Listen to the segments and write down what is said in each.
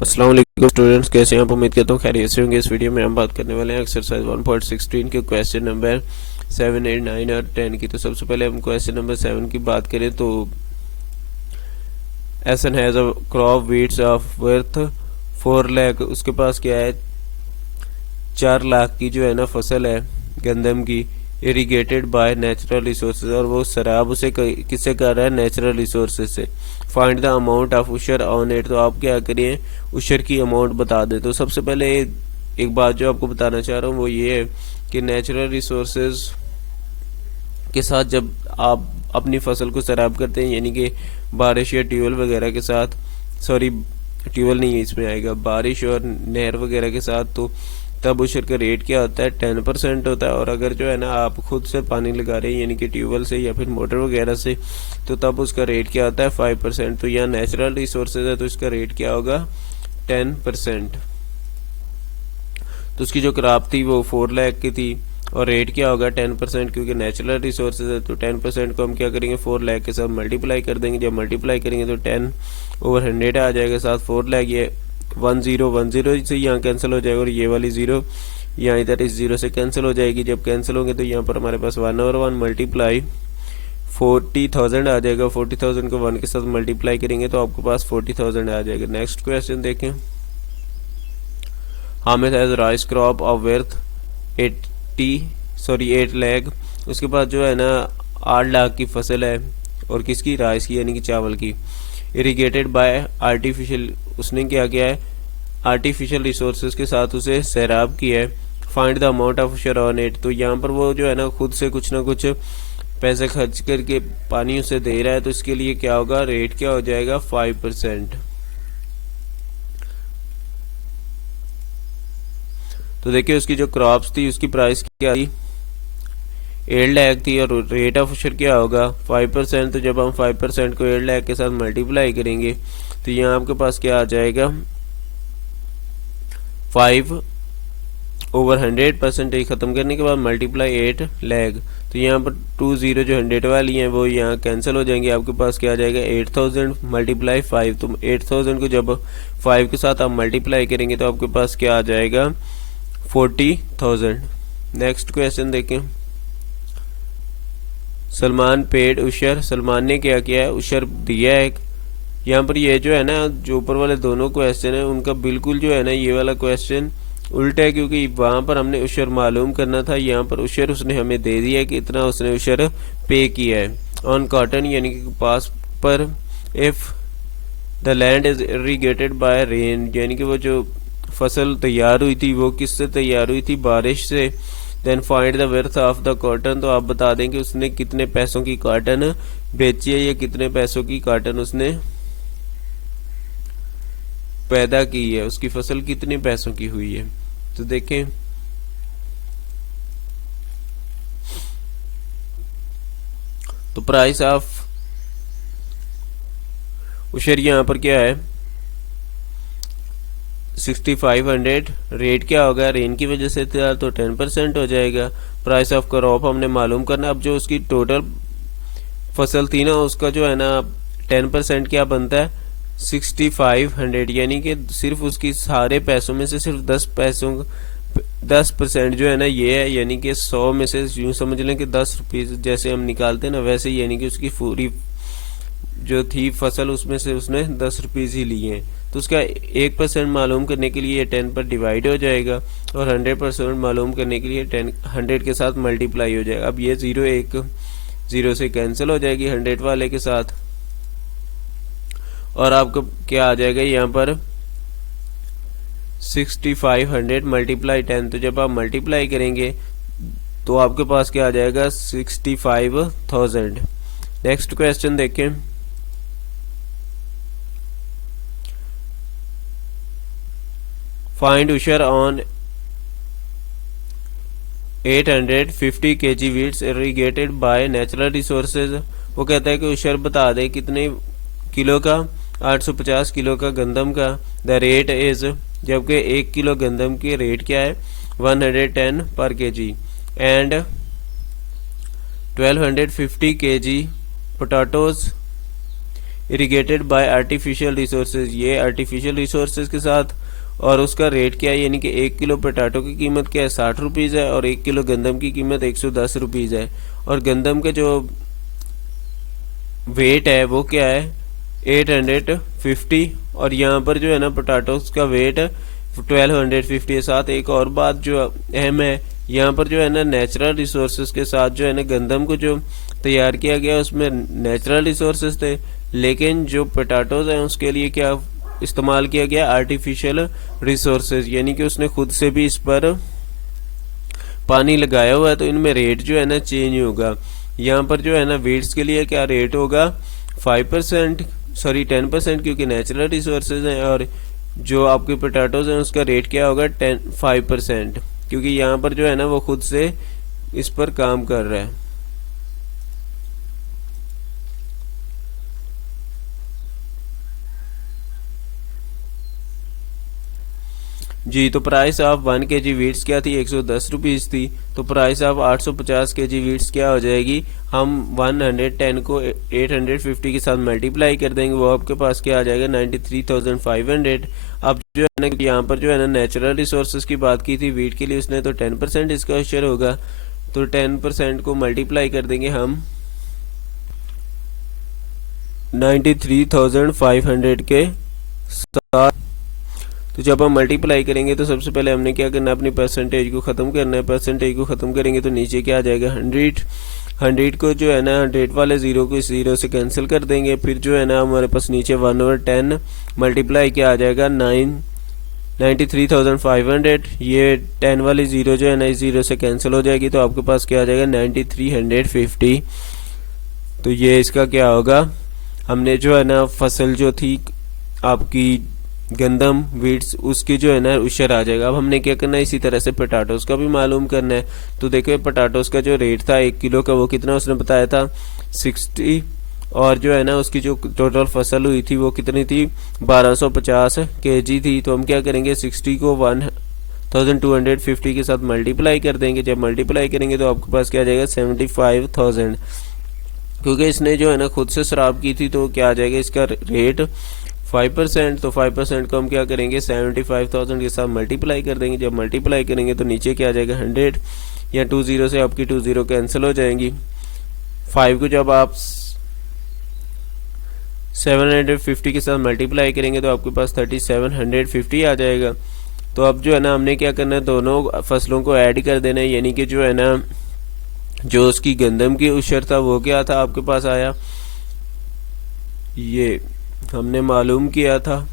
अस्सलाम वालेकुम स्टूडेंट्स, कैसे हैं आप? उम्मीद करता हूँ खैरियत से होंगे। इस वीडियो में हम बात करने वाले हैं एक्सरसाइज 1.16 के क्वेश्चन नंबर 7, 8, 9 और 10 की। तो सबसे पहले हम क्वेश्चन नंबर 7 की बात करें तो Ehsan has a crop weeds of worth 4 lakh. उसके पास क्या है, 4 लाख की जो है ना फसल है गंदम की, इरीगेटेड बाय नेचुरल रिसोर्सेज, और वो शराब उसे किससे कर रहा है? नेचुरल रिसोर्सेज से। फाइंड द अमाउंट ऑफ उशर ऑन इट। तो आप क्या करिए, उशर की अमाउंट बता दें। तो सबसे पहले एक बात जो आपको बताना चाह रहा हूँ वो ये है कि नेचुरल रिसोर्सेज के साथ जब आप अपनी फसल को शराब करते हैं, यानी कि बारिश या ट्यूबवेल वगैरह के साथ, सॉरी ट्यूबवेल नहीं है इसमें आएगा, बारिश और नहर वगैरह के साथ, तो तब उशर का रेट क्या होता है? 10% होता है। और अगर जो है ना आप खुद से पानी लगा रहे हैं, यानी कि ट्यूबवेल से या फिर मोटर वगैरह से, तो तब उसका रेट क्या होता है? 5%। तो यहाँ नेचुरल रिसोर्सेज है तो इसका रेट क्या होगा? 10%। तो उसकी जो क्रॉप थी वो 4 लाख की थी और रेट क्या होगा? 10%, क्योंकि नेचुरल रिसोर्सेज है तो 10% को हम क्या करेंगे? 4 लाख के साथ मल्टीप्लाई कर देंगे। जब मल्टीप्लाई करेंगे तो 10/100 आ जाएगा, साथ 4 लाख, ये 10 से यहाँ कैंसिल हो जाएगा और ये वाली 0 यहाँ इधर इस 0 से कैंसिल हो जाएगी। जब कैंसिल होंगे तो यहाँ पर हमारे पास 1/1 मल्टीप्लाई 40,000 आ जाएगा। 40,000 को 1 के साथ मल्टीप्लाई करेंगे तो आपके पास 40,000 आ जाएगा। नेक्स्ट क्वेश्चन देखें। Hamid has rice crop of worth 8 lakh. उसके पास जो है ना 8 लाख की फसल है, और किसकी? राइस की, यानी कि चावल की। इरीगेटेड बाय आर्टिफिशियल, उसने क्या किया है? आर्टिफिशियल रिसोर्सेज के साथ उसे सैराब किया है। फाइंड द अमाउंट ऑफ उशर ऑन इट। तो यहाँ पर वो जो है ना खुद से कुछ ना कुछ पैसे खर्च करके पानी उसे दे रहा है, तो इसके लिए क्या होगा? रेट क्या हो जाएगा? 5%। तो देखिए उसकी जो क्रॉप्स थी उसकी प्राइस क्या थी? 8 लाख थी, और रेट ऑफ उशर क्या होगा? 5%। तो जब हम 5% को 8 लाख के साथ मल्टीप्लाई करेंगे तो यहाँ आपके पास क्या आ जाएगा? 5/100%। खत्म करने के बाद मल्टीप्लाई 8 लाख, तो यहाँ पर 2 0 जो 100 वाली हैं वो यहाँ कैंसिल हो जाएंगे। आपके पास क्या आ जाएगा? 8,000 मल्टीप्लाई 5। तो 8,000 को जब 5 के साथ आप मल्टीप्लाई करेंगे तो आपके पास क्या आ जाएगा? 40,000। नेक्स्ट क्वेश्चन देखें। सलमान पेड उशर। सलमान ने क्या किया है? उशर दिया है। यहाँ पर ये जो है ना, जो ऊपर वाले दोनों क्वेश्चन है उनका बिल्कुल जो है ना ये वाला क्वेश्चन उल्टा है, क्योंकि वहां पर हमने उशर मालूम करना था, यहाँ पर उशर उसने हमें दे दिया कि इतना उसने उशर पे किया है। ऑन कॉटन, यानी कि कपास पर। If the land is irrigated by rain, यानी कि वो जो फसल तैयार हुई थी वो किससे तैयार हुई थी? बारिश से। Then find the worth of the cotton. तो आप बता दें कि उसने कितने पैसों की कॉटन बेची है, या कितने पैसों की कॉटन उसने पैदा की है, उसकी फसल कितने पैसों की हुई है। तो देखें, तो प्राइस ऑफ उशर यहाँ पर क्या है? 6500। रेट क्या होगा? रेन की वजह से था तो 10% हो जाएगा। प्राइस ऑफ क्रॉप हमने मालूम करना। अब जो उसकी टोटल फसल थी ना उसका जो है ना 10% क्या बनता है? 6500, यानी कि सिर्फ उसकी सारे पैसों में से सिर्फ 10% जो है ना ये है, यानी कि 100 में से यूं समझ लें कि 10 रुपीज जैसे हम निकालते हैं ना, वैसे यानी कि उसकी पूरी जो थी फसल उसमें से उसने 10 रुपीज ही लिए हैं। तो उसका 1% मालूम करने के लिए 10 पर डिवाइड हो जाएगा, और 100% मालूम करने के लिए 100 के साथ मल्टीप्लाई हो जाएगा। अब ये 0 से कैंसिल हो जाएगी 100 वाले के साथ, और आपको क्या आ जाएगा यहाँ पर? 6500 मल्टीप्लाई 10। तो जब आप मल्टीप्लाई करेंगे तो आपके पास क्या आ जाएगा? 65,000। नेक्स्ट क्वेश्चन देखें। फाइंड उशर on 850 kg wheats irrigated by natural resources. वो कहता है कि उशर बता दे कितने किलो का? 850 किलो का गंदम का। द रेट इज, जबकि 1 किलो गंदम की रेट क्या है? 110 पर kg। And 1250 kg potatoes irrigated bye artificial resources, ये आर्टिफिशियल रिसोर्सेज के साथ, और उसका रेट क्या है, यानी कि 1 किलो पोटैटो की कीमत क्या है, 60 रुपीज़ है, और 1 किलो गंदम की कीमत 110 रुपीज़ है। और गंदम का जो वेट है वो क्या है, 850, और यहाँ पर जो है ना पोटैटोस का वेट 1250 है। साथ एक और बात जो अहम है, यहाँ पर जो है ना नेचुरल रिसोर्सेज के साथ जो है ना गंदम को जो तैयार किया गया उसमें नेचुरल रिसोर्सेज थे, लेकिन जो पोटैटोज हैं उसके लिए क्या इस्तेमाल किया गया, आर्टिफिशियल रिसोर्सेज, यानी कि उसने खुद से भी इस पर पानी लगाया हुआ है, तो इनमें रेट जो है ना चेंज होगा। यहाँ पर जो है ना वीट्स के लिए क्या रेट होगा, 5%, सॉरी 10%, क्योंकि नेचुरल रिसोर्सेज हैं, और जो आपके पोटैटोज हैं उसका रेट क्या होगा 5%, क्योंकि यहाँ पर जो है ना वो खुद से इस पर काम कर रहा है। जी, तो प्राइस ऑफ 1 kg वीट्स क्या थी, 110 रुपीज़ थी। तो प्राइस ऑफ 850 kg वीट्स क्या हो जाएगी, हम 110 को 850 के साथ मल्टीप्लाई कर देंगे, वो आपके पास क्या आ जाएगा 93,500। अब जो है ना यहाँ पर जो है ना नेचुरल रिसोर्सेज की बात की थी वीट के लिए उसने, तो 10% इसका शेयर होगा, तो 10% को मल्टीप्लाई कर देंगे हम 93,500 के साथ। तो जब हम मल्टीप्लाई करेंगे तो सबसे पहले हमने क्या करना है, अपनी परसेंटेज को ख़त्म करना है। परसेंटेज को ख़त्म करेंगे तो नीचे क्या आ जाएगा 100 को जो है ना 100 वाले ज़ीरो को इस ज़ीरो से कैंसिल कर देंगे। फिर जो है ना हमारे पास नीचे 1/10 मल्टीप्लाई क्या आ जाएगा 93,500, ये 10 वाली ज़ीरो जो है ना इस ज़ीरो से कैंसिल हो जाएगी, तो आपके पास क्या आ जाएगा 9350। तो ये इसका क्या होगा, हमने जो है ना फसल जो थी आपकी गंदम वीट्स उसकी जो है ना उशर आ जाएगा। अब हमने क्या करना है, इसी तरह से पोटैटोस का भी मालूम करना है। तो देखो पोटैटोस का जो रेट था 1 किलो का वो कितना उसने बताया था 60, और जो है ना उसकी जो टोटल फसल हुई थी वो कितनी थी 1250 kg थी। तो हम क्या करेंगे 60 को 1250 के साथ मल्टीप्लाई कर देंगे। जब मल्टीप्लाई करेंगे तो आपके पास क्या आ जाएगा 75,000, क्योंकि इसने जो है ना खुद से शराब की थी, तो क्या आ जाएगा इसका रेट 5%। तो 5% को हम क्या करेंगे 75,000 के साथ मल्टीप्लाई कर देंगे। जब मल्टीप्लाई करेंगे तो नीचे क्या आ जाएगा 100, या 20 से आपकी 20 कैंसिल हो जाएंगी। 5 को जब आप 750 के साथ मल्टीप्लाई करेंगे तो आपके पास 3750 आ जाएगा। तो अब जो है ना हमने क्या करना है, दोनों फसलों को ऐड कर देना है, यानी कि जो है ना जो उसकी गंदम की उशर था वो क्या था आपके पास आया, ये हमने मालूम किया था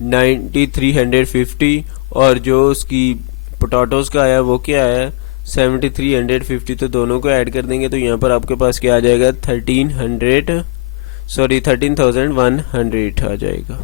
9350, और जो उसकी पोटैटोस का आया वो क्या है 7350। तो दोनों को ऐड कर देंगे तो यहाँ पर आपके पास क्या आ जाएगा 1300, सॉरी 13,100 आ जाएगा।